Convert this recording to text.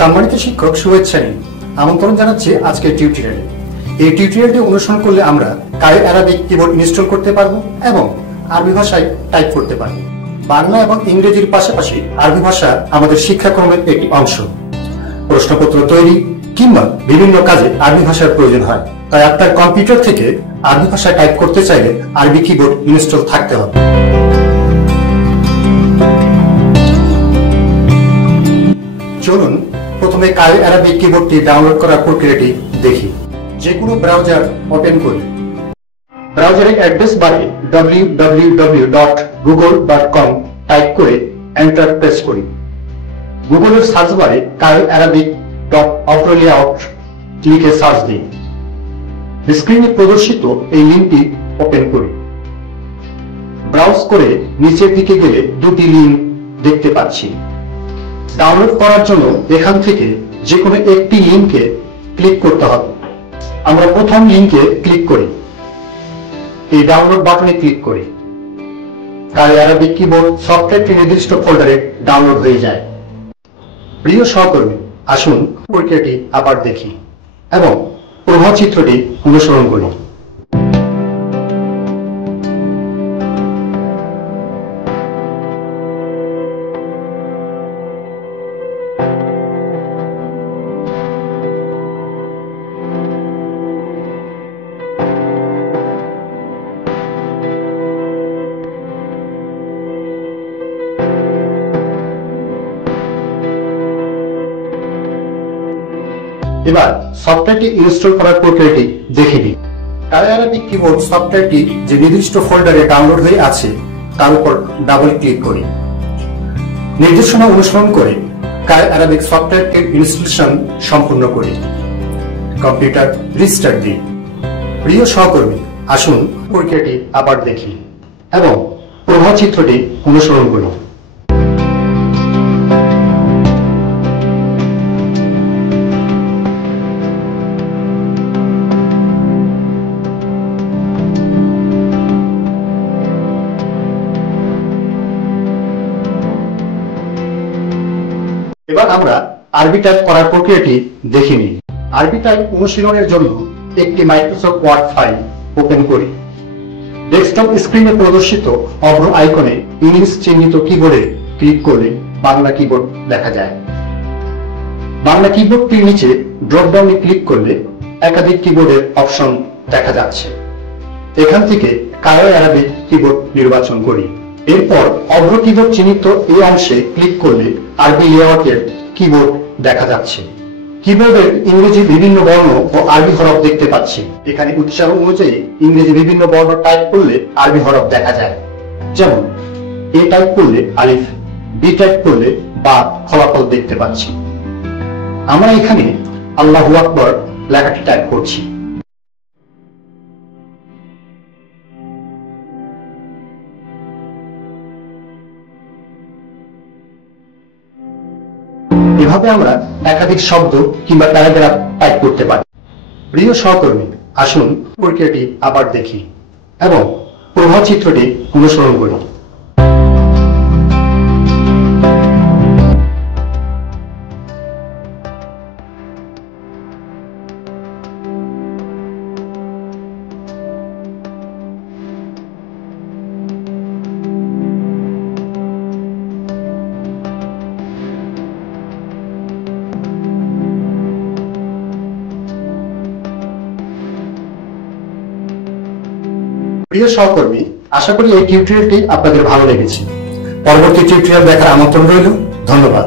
সম্মানিত শিক্ষক শুভেচ্ছা নিন আমন্ত্রণ জানাচ্ছি আজকের টিউটোরিয়ালে। এই টিউটোরিয়ালটি অনুসরণ করলে আমরা কায়ো অ্যারাবিক কিবোর্ড ইনস্টল করতে পারবো এবং আরবি ভাষায় টাইপ করতে পারবো। বাংলা এবং ইংরেজির পাশাপাশি আরবি ভাষা আমাদের শিক্ষাক্রমের একটি অংশ। প্রশ্নপত্র তৈরি কিংবা বিভিন্ন কাজে আরবি ভাষার প্রয়োজন হয়, তাই আপনার কম্পিউটার থেকে আরবি ভাষায় টাইপ করতে চাইলে আরবি কিবোর্ড ইনস্টল থাকতে হবে। চলুন প্রথমে কায়ো অ্যারাবিক কিবোর্ডটি ডাউনলোড করার প্রক্রিয়াটি দেখি। যে কোনো ব্রাউজার ওপেন করি। ব্রাউজারের অ্যাড্রেস বারে www.google.com টাইপ করে এন্টার প্রেস করি। গুগলের সার্চ বারে কায়ো arabic.auto-layout লিখে সার্চ দিন। স্ক্রিনে প্রদর্শিত এই লিঙ্কটি ওপেন করি। ব্রাউজ করে নিচের দিকে গেলে দুটি লিঙ্ক দেখতে পাচ্ছি। ডাউনলোড করার জন্য এখান থেকে যে কোনো একটি লিঙ্কে ক্লিক করতে হবে। আমরা প্রথম লিঙ্কে ক্লিক করি। এই ডাউনলোড বাটনে ক্লিক করি। কায়ো অ্যারাবিক কিবোর্ড সফটওয়্যারটি নির্দিষ্ট ফোল্ডারে ডাউনলোড হয়ে যায়। প্রিয় সহকর্মী, আসুন প্রক্রিয়াটি আবার দেখি এবং প্রবাহ চিত্রটি অনুসরণ করি। এবার সফটওয়্যারটি ইনস্টল করার প্রক্রিয়াটি দেখে নিই। কায়ো অ্যারাবিক কিবোর্ড সফটওয়্যারটি যে নির্দিষ্ট ফোল্ডারে ডাউনলোড হয়ে আছে তার উপর ডাবল ক্লিক করি। নির্দেশনা অনুসরণ করে কায়ো অ্যারাবিক সফটওয়্যারটির ইনস্টলেশন সম্পূর্ণ করি। কম্পিউটার রিস্টার্ট দিই। প্রিয় সহকর্মী, আসুন প্রক্রিয়াটি আবার দেখি এবং প্রবাহ চিত্রটি অনুসরণ করি। এবার আমরা আরবি টাইপ করার প্রক্রিয়াটি দেখে নিই। আরবি টাইপ অনুশীলনের জন্য একটি মাইক্রোসফট ওয়ার্ড ফাইল ওপেন করি। ডেস্কটপ স্ক্রিনে প্রদর্শিত অগ্র আইকনে ইংলিশ চিহ্নিত কিবোর্ডে ক্লিক করলে বাংলা কিবোর্ড দেখা যায়। বাংলা কিবোর্ডটির নিচে ড্রপ ডাউনে ক্লিক করলে একাধিক কিবোর্ডের অপশন দেখা যাচ্ছে। এখান থেকে কায়ো অ্যারাবিক কিবোর্ড নির্বাচন করি। এরপর অগ্র কিবোর্ড চিহ্নিত এই অংশে ক্লিক করলে আরবি লেআউটের কিবোর্ড দেখা যাচ্ছে। কিবোর্ডের ইংরেজি বিভিন্ন বর্ণ ও আরবি হরফ দেখতে পাচ্ছি। এখানে উৎসাহ অনুযায়ী ইংরেজি বিভিন্ন বর্ণ টাইপ করলে আরবি হরফ দেখা যায়। যেমন এ টাইপ করলে আলিফ, বি টাইপ করলে বা ফলাফল দেখতে পাচ্ছি। আমরা এখানে আল্লাহু আকবার লেখাটি টাইপ করছি। এভাবে আমরা একাধিক শব্দ কিংবা প্যারাগ্রাফ টাইপ করতে পারি। প্রিয় সহকর্মী, আসুন প্রক্রিয়াটি আবার দেখি এবং প্রবাহ চিত্রটি অনুসরণ করি। প্রিয় সহকর্মী, আশা করি এই টিউটোরিয়ালটি আপনাদের ভালো লেগেছে। পরবর্তী টিউটোরিয়াল দেখার আমন্ত্রণ রইল। ধন্যবাদ।